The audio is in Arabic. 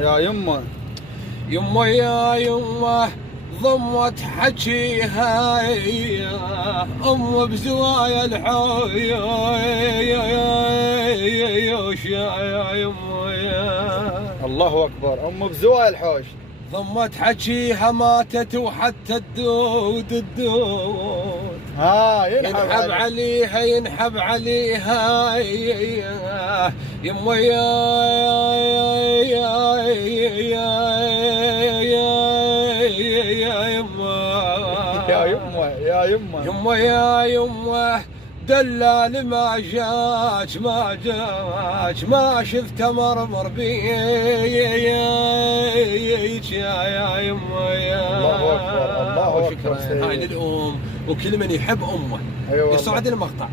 يا يمه يا يمه ضمت حجيها ام بزوايا الحوش يا يمه الله اكبر. ام بزوايا الحوش ضمت حجيها ماتت وحتى الدود ينحب عليها يما يا يما دلال ما جاك ما شفت مرمر بيك يا يما الله اكبر الله اكبر. هاي للام وكل من يحب امه. أيوة يصعد المقطع.